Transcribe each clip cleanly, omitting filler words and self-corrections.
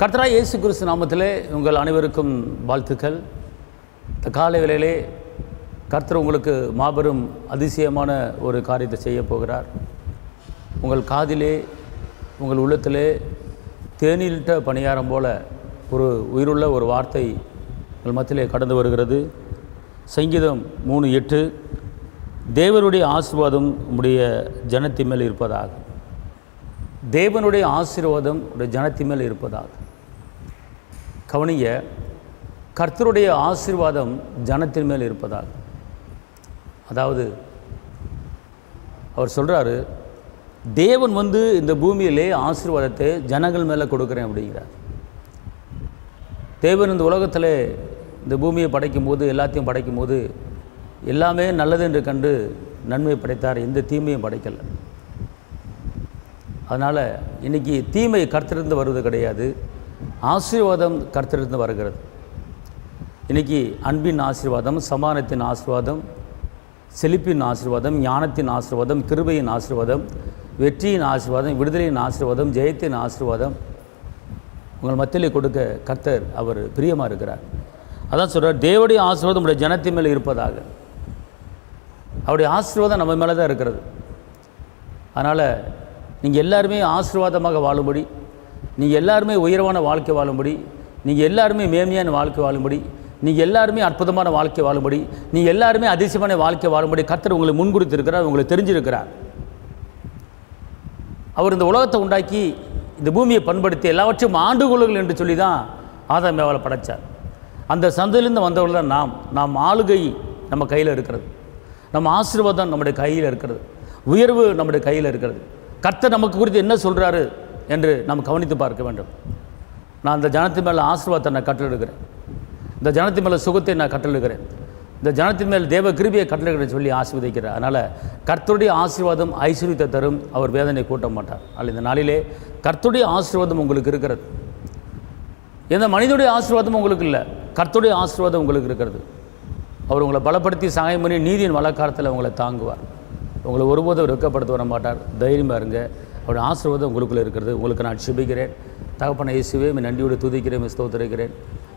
கர்த்தராகிய இயேசு கிறிஸ்து நாமத்திலே உங்கள் அனைவருக்கும் வாழ்த்துக்கள். இந்த காலை வேளையிலே கர்த்தர் உங்களுக்கு மாபெரும் அதிசயமான ஒரு காரியத்தை செய்ய போகிறார். உங்கள் காதிலே, உங்கள் உள்ளத்திலே தேனிலிட்ட பணியாரம் போல ஒரு உயிருள்ள ஒரு வார்த்தை உங்கள் மத்தியிலே கடந்து வருகிறது. சங்கீதம் 3:8, தேவனுடைய ஆசீர்வாதம் உம்முடைய ஜனத்தின் மேல் இருப்பதாக. தேவனுடைய ஆசீர்வாதம் உடைய ஜனத்தின் மேல் இருப்பதாக. கவனிய, கர்த்தருடைய ஆசீர்வாதம் ஜனத்தின் மேல் இருப்பதாக. அதாவது அவர் சொல்கிறாரு, தேவன் இந்த பூமியிலே ஆசீர்வாதத்தை ஜனங்கள் மேலே கொடுக்குறேன் அப்படிங்கிறார். தேவன் இந்த உலகத்தில் இந்த பூமியை படைக்கும் போது, எல்லாத்தையும் படைக்கும் போது எல்லாமே நல்லது என்று கண்டு நன்மை படைத்தார், எந்த தீமையும் படைக்கலை. அதனால் இன்றைக்கி தீமை கர்த்தரிலிருந்து வருவது கிடையாது, ஆசீர்வாதம் கர்த்தரிலிருந்து வருகிறது. இன்றைக்கி அன்பின் ஆசீர்வாதம், சமாதானத்தின் ஆசீர்வாதம், செழிப்பின் ஆசீர்வாதம், ஞானத்தின் ஆசீர்வாதம், கிருபையின் ஆசீர்வாதம், வெற்றியின் ஆசீர்வாதம், விடுதலையின் ஆசீர்வாதம், ஜெயத்தின் ஆசீர்வாதம் உங்கள் மத்தியிலே கொடுக்க கர்த்தர் அவர் பிரியமாக இருக்கிறார். அதான் சொல்கிறார், தேவனுடைய ஆசீர்வாதம் உடைய ஜனத்தின் மேலே இருப்பதாக. அவருடைய ஆசீர்வாதம் நம்ம மேலே தான் இருக்கிறது. அதனால் நீங்கள் எல்லாருமே ஆசீர்வாதமாக வாழும்படி, நீங்கள் எல்லாருமே உயர்வான வாழ்க்கை வாழும்படி, நீங்கள் எல்லாருமே மேன்மையான வாழ்க்கை வாழும்படி, நீங்கள் எல்லாருமே அற்புதமான வாழ்க்கை வாழும்படி, நீங்கள் எல்லாருமே அதிசயமான வாழ்க்கை வாழும்படி கர்த்தர் உங்களை முன்குறித்திருக்கிறார், உங்களை தெரிஞ்சிருக்கிறார். அவர் இந்த உலகத்தை உண்டாக்கி இந்த பூமியை பண்படுத்தி எல்லாவற்றையும் ஆண்டு கொள்ளுங்கள் என்று சொல்லி தான் ஆதாம் ஏவாளை படைத்தார். அந்த சந்தையிலிருந்து வந்தவர்கள் தான் நாம் ஆளுகை நம்ம கையில் இருக்கிறது, நம்ம ஆசீர்வாதம் நம்முடைய கையில் இருக்கிறது, உயர்வு நம்முடைய கையில் இருக்கிறது. கர்த்தர் நமக்கு குறித்து என்ன சொல்கிறாரு என்று நாம் கவனித்து பார்க்க வேண்டும். நான் இந்த ஜனத்தின் மேலே ஆசீர்வாதத்தை நான் கட்டளையிடுகிறேன், இந்த ஜனத்தின் மேலே சுகத்தை நான் கட்டளையிடுகிறேன், இந்த ஜனத்தின் மேல் தேவ கிருபையை கட்டளையிடுகிறேன் சொல்லி ஆசீர்வதிக்கிறார். அதனால் கர்த்தருடைய ஆசீர்வாதம் ஐஸ்வர்யத்தை தரும், அவர் வேதனை கூட்ட மாட்டார். அதில் இந்த நாளிலே கர்த்தருடைய ஆசீர்வாதம் உங்களுக்கு இருக்கிறது. எந்த மனிதனுடைய ஆசீர்வாதம் உங்களுக்கு இல்லை, கர்த்தருடைய ஆசீர்வாதம் உங்களுக்கு இருக்கிறது. அவர் உங்களை பலப்படுத்தி சகாயம் பண்ணி நீதியின் வழக்காலத்தில் உங்களை தாங்குவார். உங்களை ஒருபோதும் வெட்கப்படுத்த வர மாட்டார். தைரியமாக இருங்க, அவருடைய ஆசீர்வாதம் உங்களுக்குள்ளே இருக்கிறது. உங்களுக்கு நான் சுபிக்கிறேன். தகப்பனை இயேசுவே, நன்றியோடு துதிக்கிறேன், ஸ்தோத்திரிக்கிறேன்.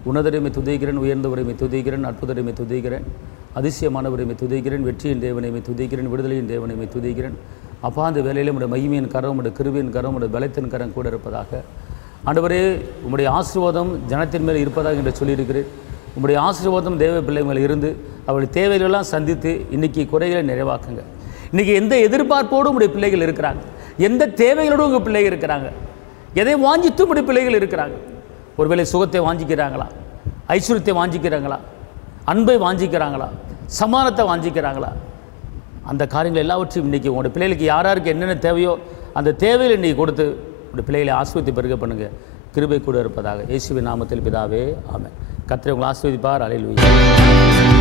உன்னதரைமை துதிக்கிறேன், உயர்ந்தவரைமை துதிக்கிறேன், அற்புதரைமை துதிக்கிறேன், அதிசயமானவரைமை துதிக்கிறேன், வெற்றியின் தேவனைமை துதிக்கிறேன், விடுதலையின் தேவனைமை துதிக்கிறேன். அப்பா, அந்த வேலையில் உடைய மகிமையின் கரம், உடைய கிருபையின் கரம், உடைய பலத்தின் கரம் கூட இருப்பதாக. ஆண்டவரே, உம்முடைய ஆசீர்வாதம் ஜனத்தின் மேல் இருப்பதாக என்று சொல்லியிருக்கிறேன். உம்முடைய ஆசீர்வாதம் தேவ பிள்ளை மேல் இருந்து அவருடைய தேவைகளெல்லாம் சந்தித்து இன்றைக்கி குறைகளை நிறைவாக்குங்க. இன்றைக்கி எந்த எதிர்பார்ப்போடு உடைய பிள்ளைகள் இருக்கிறாங்க, எந்த தேவைகளோடு உங்கள் பிள்ளைகள் இருக்கிறாங்க, எதை வாஞ்சித்து உடைய பிள்ளைகள் இருக்கிறாங்க. ஒருவேளை சுகத்தை வாஞ்சிக்கிறாங்களா, ஐஸ்வர்யத்தை வாஞ்சிக்கிறாங்களா, அன்பை வாஞ்சிக்கிறாங்களா, சமாதானத்தை வாஞ்சிக்கிறாங்களா, அந்த காரியங்கள் எல்லாவற்றையும் இன்றைக்கி உங்களுடைய பிள்ளைகளுக்கு யாராருக்கு என்னென்ன தேவையோ அந்த தேவையில் இன்றைக்கி கொடுத்து உடைய பிள்ளைகளை ஆசீர்வதித்து பெருக பண்ணுங்கள். கிருபை கூட இருப்பதாக. இயேசுவின் நாமத்தில் பிதாவே, ஆமென். கர்த்தர் உங்களை ஆசீர்வதிப்பார். அல்லேலூயா.